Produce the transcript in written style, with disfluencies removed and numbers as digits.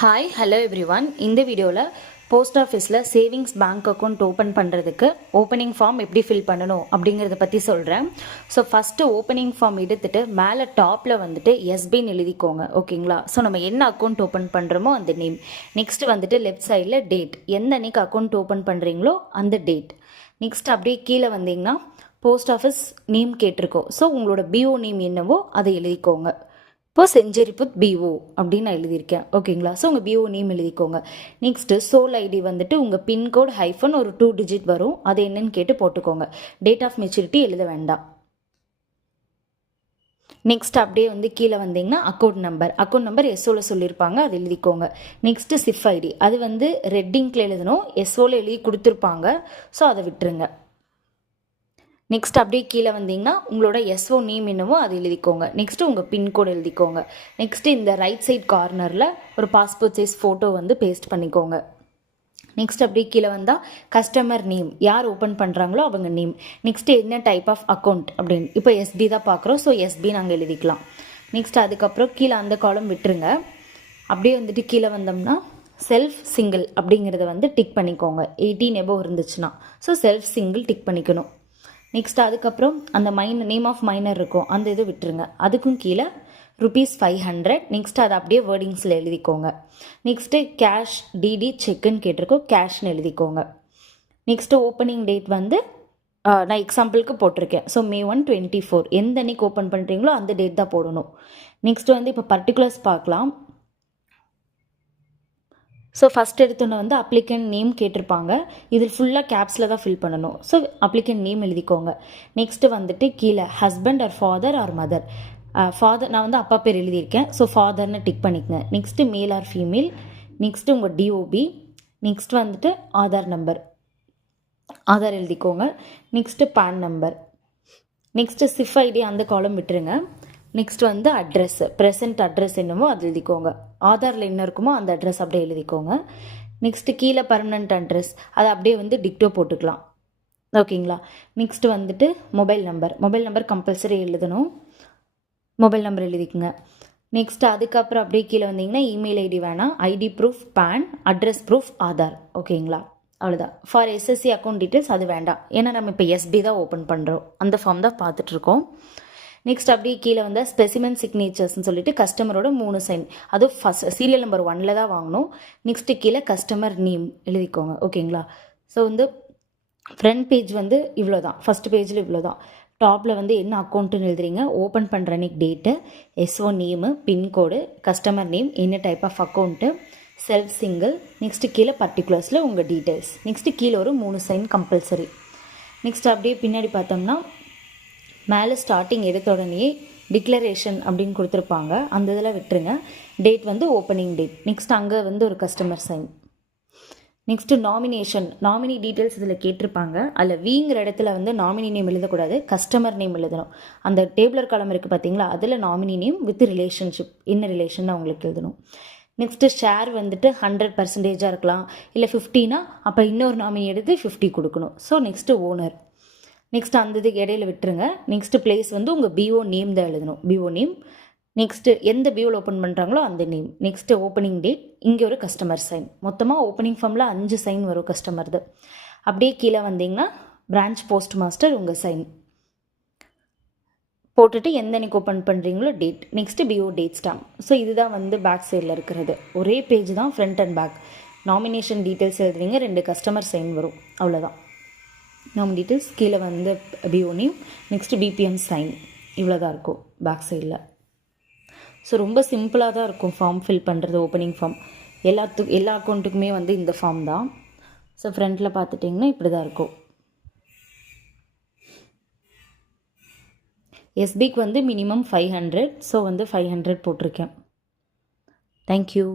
Hi hello everyone. இந்த வீடியோவில் post ஆஃபீஸில் சேவிங்ஸ் பேங்க் அக்கௌண்ட் ஓப்பன் பண்ணுறதுக்கு ஓப்பனிங் ஃபார்ம் எப்படி ஃபில் பண்ணணும் அப்படிங்கிறத பற்றி சொல்கிறேன். ஸோ ஃபஸ்ட்டு ஓப்பனிங் ஃபார்ம் எடுத்துகிட்டு மேலே டாப்பில் வந்துட்டு எஸ்பின்னு எழுதிக்கோங்க. ஓகேங்களா? ஸோ நம்ம என்ன அக்கௌண்ட் ஓப்பன் பண்ணுறோமோ அந்த நேம். நெக்ஸ்ட்டு வந்துட்டு லெஃப்ட் சைடில் டேட், எந்த அன்னைக்கு அக்கௌண்ட் ஓப்பன் பண்ணுறீங்களோ அந்த டேட். நெக்ஸ்ட் அப்படியே கீழே வந்தீங்கன்னா போஸ்ட் ஆஃபீஸ் நேம் கேட்டிருக்கோம். ஸோ உங்களோட பிஓ நேம் என்னவோ அதை எழுதிக்கோங்க. இப்போ செஞ்சேரிப்புத் பிஓ அப்படின்னு நான் எழுதியிருக்கேன். ஓகேங்களா? ஸோ உங்கள் பிஓ நேம் எழுதிக்கோங்க. நெக்ஸ்ட்டு சோல் ஐடி வந்துட்டு உங்கள் பின்கோட் ஹைஃபன் ஒரு 2 டிஜிட் வரும், அது என்னன்னு கேட்டு போட்டுக்கோங்க. டேட் ஆஃப் மெச்சூரிட்டி எழுத வேண்டாம். நெக்ஸ்ட் அப்படியே வந்து கீழே வந்தீங்கன்னா அக்கௌண்ட் நம்பர் எஸ்ஓவில் சொல்லியிருப்பாங்க, அது எழுதிக்கோங்க. நெக்ஸ்ட்டு சிஃப் ஐடி, அது வந்து ரெட்டிங்கில் எழுதணும், எஸ்ஓவில் எழுதி கொடுத்துருப்பாங்க, ஸோ அதை விட்டுருங்க. நெக்ஸ்ட் அப்படியே கீழே வந்தீங்கன்னா உங்களோட எஸ்ஓ நேம் என்னவோ அது எழுதிக்கோங்க. நெக்ஸ்ட்டு உங்கள் பின்கோடு எழுதிக்கோங்க. நெக்ஸ்ட்டு இந்த ரைட் சைட் கார்னரில் ஒரு பாஸ்போர்ட் சைஸ் ஃபோட்டோ வந்து பேஸ்ட் பண்ணிக்கோங்க. நெக்ஸ்ட் அப்படியே கீழே வந்தால் கஸ்டமர் நேம், யார் ஓப்பன் பண்ணுறாங்களோ அவங்க நேம். நெக்ஸ்ட்டு என்ன டைப் ஆஃப் அக்கௌண்ட் அப்படின்னு, இப்போ எஸ்பி தான் பார்க்குறோம், ஸோ எஸ்பி நாங்கள் எழுதிக்கலாம். நெக்ஸ்ட் அதுக்கப்புறம் கீழே அந்த காலம் விட்டுருங்க. அப்படியே வந்துட்டு கீழே வந்தோம்னா செல்ஃப் சிங்கிள் அப்படிங்கிறத வந்து டிக் பண்ணிக்கோங்க. 18 எபோவ் இருந்துச்சுன்னா, ஸோ செல்ஃப் சிங்கிள் டிக் பண்ணிக்கணும். நெக்ஸ்ட் அதுக்கப்புறம் அந்த நேம் ஆஃப் மைனர் இருக்கும், அந்த இது விட்டுருங்க. அதுக்கும் கீழே ₹500. நெக்ஸ்ட் அதை அப்படியே வேர்டிங்ஸில் எழுதிக்கோங்க. நெக்ஸ்ட்டு கேஷ் டிடி செக்குன்னு கேட்டிருக்கோம், கேஷ்னு எழுதிக்கோங்க. நெக்ஸ்ட்டு ஓப்பனிங் டேட் வந்து நான் எக்ஸாம்பிளுக்கு போட்டிருக்கேன். ஸோ May 1, 24 எந்த அன்னைக்கு ஓப்பன் பண்ணுறீங்களோ அந்த டேட் தான் போடணும். நெக்ஸ்ட் வந்து இப்போ பர்டிகுலர்ஸ் பார்க்கலாம். ஸோ ஃபஸ்ட் எடுத்தோன்னே வந்து அப்ளிகண்ட் நேம் கேட்டிருப்பாங்க, இதில் ஃபுல்லாக கேப்ஸில் தான் ஃபில் பண்ணணும். ஸோ அப்ளிகண்ட் நேம் எழுதிக்கோங்க. நெக்ஸ்ட்டு வந்துட்டு கீழே husband or father or mother. Father நான் வந்து அப்பா பேர் எழுதியிருக்கேன், ஸோ ஃபாதர்னு டிக் பண்ணிக்கங்க. Next male or female. Next உங்கள் டிஓபி. நெக்ஸ்ட் வந்துட்டு ஆதார் நம்பர், ஆதார் எழுதிக்கோங்க. Next PAN number. Next CIF ID அந்த காலம் விட்டுருங்க. நெக்ஸ்ட் வந்து அட்ரஸ், ப்ரெசன்ட் அட்ரஸ் என்னமோ அது எழுதிக்கோங்க. ஆதாரில் என்ன இருக்குமோ அந்த அட்ரஸ் அப்படியே எழுதிக்கோங்க. நெக்ஸ்ட்டு கீழே பர்மனண்ட் அட்ரஸ், அதை அப்படியே வந்து டிக்டோ போட்டுக்கலாம். ஓகேங்களா? நெக்ஸ்ட்டு வந்துட்டு மொபைல் நம்பர் கம்பல்சரி எழுதணும், மொபைல் நம்பர் எழுதிக்குங்க. நெக்ஸ்ட்டு அதுக்கப்புறம் அப்படியே கீழே வந்தீங்கன்னா இமெயில் ஐடி வேணாம், ID proof PAN, address proof Aadhaar. ஓகேங்களா? அவ்வளோதான். ஃபார் எஸ்எஸ்சி அக்கௌண்ட் டீட்டெயில்ஸ் அது வேண்டாம், ஏன்னா நம்ம இப்போ எஸ்பி தான் ஓப்பன் பண்ணுறோம், அந்த ஃபார்ம் தான் பார்த்துட்ருக்கோம். நெக்ஸ்ட் அப்படியே கீழே வந்து ஸ்பெசிமென் சிக்னேச்சர்ஸ்னு சொல்லிட்டு கஸ்டமரோட 3 சைன், அதுவும் ஃபஸ்ட் சீரியல் நம்பர் 1 தான் வாங்கணும். நெக்ஸ்ட்டு கீழே கஸ்டமர் நேம் எழுதிக்கோங்க. ஓகேங்களா? ஸோ வந்து ஃப்ரண்ட் பேஜ் வந்து இவ்வளோ தான், ஃபஸ்ட் பேஜில் இவ்வளோ தான். டாப்பில் வந்து என்ன அக்கௌண்ட்டுன்னு எழுதுறீங்க, ஓப்பன் பண்ணுற அன்னைக்கு date, SO name, pincode, customer name, என்ன type of account, self single. Next கீழே பர்டிகுலர்ஸில் உங்கள் டீட்டெயில்ஸ். நெக்ஸ்ட்டு கீழே ஒரு 3 சைன் கம்பல்சரி. நெக்ஸ்ட் அப்படியே பின்னாடி பார்த்தோம்னா மேலே ஸ்டார்டிங் எடுத்த உடனே டிக்ளரேஷன் அப்படின்னு கொடுத்துருப்பாங்க, அந்த இதில் விட்டுருங்க. டேட் வந்து ஓப்பனிங் டேட். நெக்ஸ்ட் அங்கே வந்து ஒரு customer sign. Next nominee details இதில் கேட்டிருப்பாங்க, அதில் விங்கிற இடத்துல வந்து நாமினி நேம் எழுதக்கூடாது, கஸ்டமர் நேம் எழுதணும். அந்த டேபிளர் காலம் இருக்குது பார்த்தீங்களா, அதில் நாமினி நேம் வித் ரிலேஷன்ஷிப், என்ன ரிலேஷன் அவங்களுக்கு எழுதணும். நெக்ஸ்ட்டு ஷேர் வந்துட்டு 100% இருக்கலாம், இல்லை 50னா அப்போ இன்னொரு நாமினி எடுத்து 50 கொடுக்கணும். So next owner. நெக்ஸ்ட் அந்த இதுக்கு இடையில விட்டுருங்க. நெக்ஸ்ட்டு பிளேஸ் வந்து உங்கள் பிஓ நேம் தான் எழுதணும், பிஓ நேம். நெக்ஸ்ட்டு எந்த பிஓவில் ஓப்பன் பண்ணுறாங்களோ அந்த நேம். நெக்ஸ்ட்டு ஓப்பனிங் டேட், இங்கே ஒரு கஸ்டமர் சைன். மொத்தமாக ஓப்பனிங் ஃபார்மில் 5 சைன் வரும் கஸ்டமர்து. அப்படியே கீழே வந்தீங்கன்னா பிரான்ச் போஸ்ட் மாஸ்டர் உங்கள் சைன் போட்டுட்டு எந்த அன்னைக்கு ஓப்பன் பண்ணுறீங்களோ date. Next PO date stamp. So இதுதான் வந்து பேக் சைடில் இருக்கிறது. ஒரே பேஜ் தான், front and back. Nomination details எழுதுறீங்க, 2 கஸ்டமர் சைன் வரும், அவ்வளோதான். நம்ம டீட்டெயில்ஸ் கீழே வந்து PO name, next BPM sign, இவ்வளோ தான் இருக்கும் பேக் சைடில். ஸோ ரொம்ப சிம்பிளாக தான் இருக்கும் ஃபார்ம் ஃபில் பண்ணுறது, ஓப்பனிங் ஃபார்ம். எல்லா அக்கௌண்ட்டுக்குமே வந்து இந்த ஃபார்ம் தான். ஸோ ஃப்ரண்ட்டில் பார்த்துட்டிங்கன்னா இப்படி தான் இருக்கும். எஸ்பிக்கு வந்து மினிமம் 500, ஸோ வந்து 500 போட்டிருக்கேன். தேங்க்யூ.